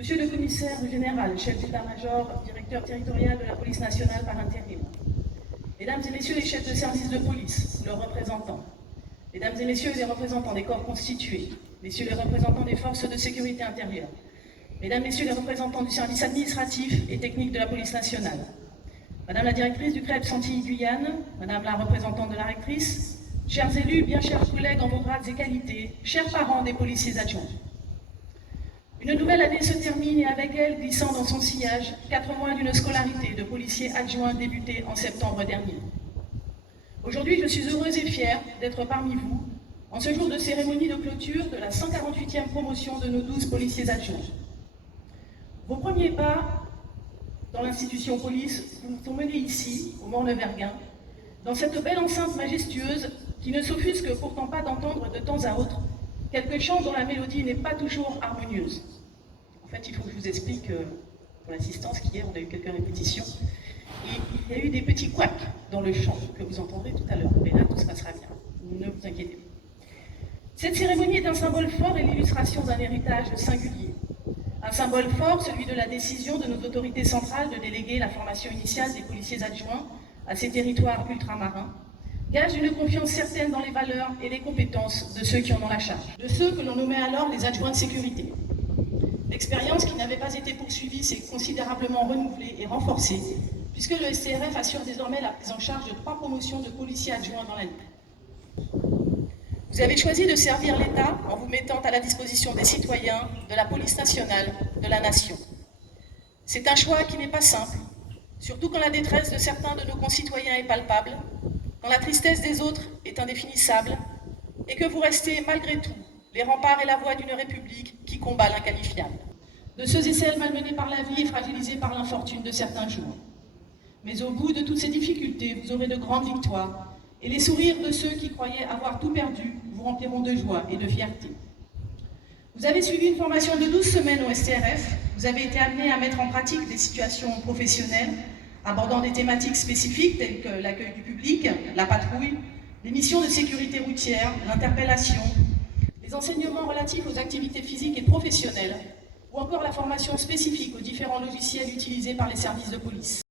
Monsieur le commissaire général, chef d'état-major, directeur territorial de la police nationale par intérim, mesdames et messieurs les chefs de service de police, leurs représentants, mesdames et messieurs les représentants des corps constitués, messieurs les représentants des forces de sécurité intérieure, mesdames, messieurs les représentants du service administratif et technique de la police nationale, madame la directrice du CREPS Antilles-Guyane, madame la représentante de la rectrice, chers élus, bien chers collègues en vos grades et qualités, chers parents des policiers adjoints. Une nouvelle année se termine et avec elle, glissant dans son sillage, 4 mois d'une scolarité de policiers adjoints débutée en septembre dernier. Aujourd'hui, je suis heureuse et fière d'être parmi vous en ce jour de cérémonie de clôture de la 148e promotion de nos 12 policiers adjoints. Vos premiers pas dans l'institution police vous sont menés ici, au Morne-Verguin, dans cette belle enceinte majestueuse qui ne s'offusque pourtant pas d'entendre de temps à autre quelques chants dont la mélodie n'est pas toujours harmonieuse. En fait, il faut que je vous explique, pour l'assistance, qu'hier on a eu quelques répétitions, et il y a eu des petits couacs dans le chant que vous entendrez tout à l'heure. Mais là, tout se passera bien, ne vous inquiétez pas. Cette cérémonie est un symbole fort et l'illustration d'un héritage singulier. Un symbole fort, celui de la décision de nos autorités centrales de déléguer la formation initiale des policiers adjoints à ces territoires ultramarins, gage d'une confiance certaine dans les valeurs et les compétences de ceux qui en ont la charge, de ceux que l'on nommait alors les adjoints de sécurité. L'expérience qui n'avait pas été poursuivie s'est considérablement renouvelée et renforcée, puisque le SCRF assure désormais la prise en charge de 3 promotions de policiers adjoints dans l'année. Vous avez choisi de servir l'État en vous mettant à la disposition des citoyens, de la police nationale, de la nation. C'est un choix qui n'est pas simple, surtout quand la détresse de certains de nos concitoyens est palpable, quand la tristesse des autres est indéfinissable, et que vous restez malgré tout les remparts et la voix d'une République qui combat l'inqualifiable. De ceux et celles malmenés par la vie et fragilisés par l'infortune de certains jours. Mais au bout de toutes ces difficultés, vous aurez de grandes victoires, et les sourires de ceux qui croyaient avoir tout perdu vous rempliront de joie et de fierté. Vous avez suivi une formation de 12 semaines au SCRF, vous avez été amené à mettre en pratique des situations professionnelles, abordant des thématiques spécifiques telles que l'accueil du public, la patrouille, les missions de sécurité routière, l'interpellation, les enseignements relatifs aux activités physiques et professionnelles, ou encore la formation spécifique aux différents logiciels utilisés par les services de police.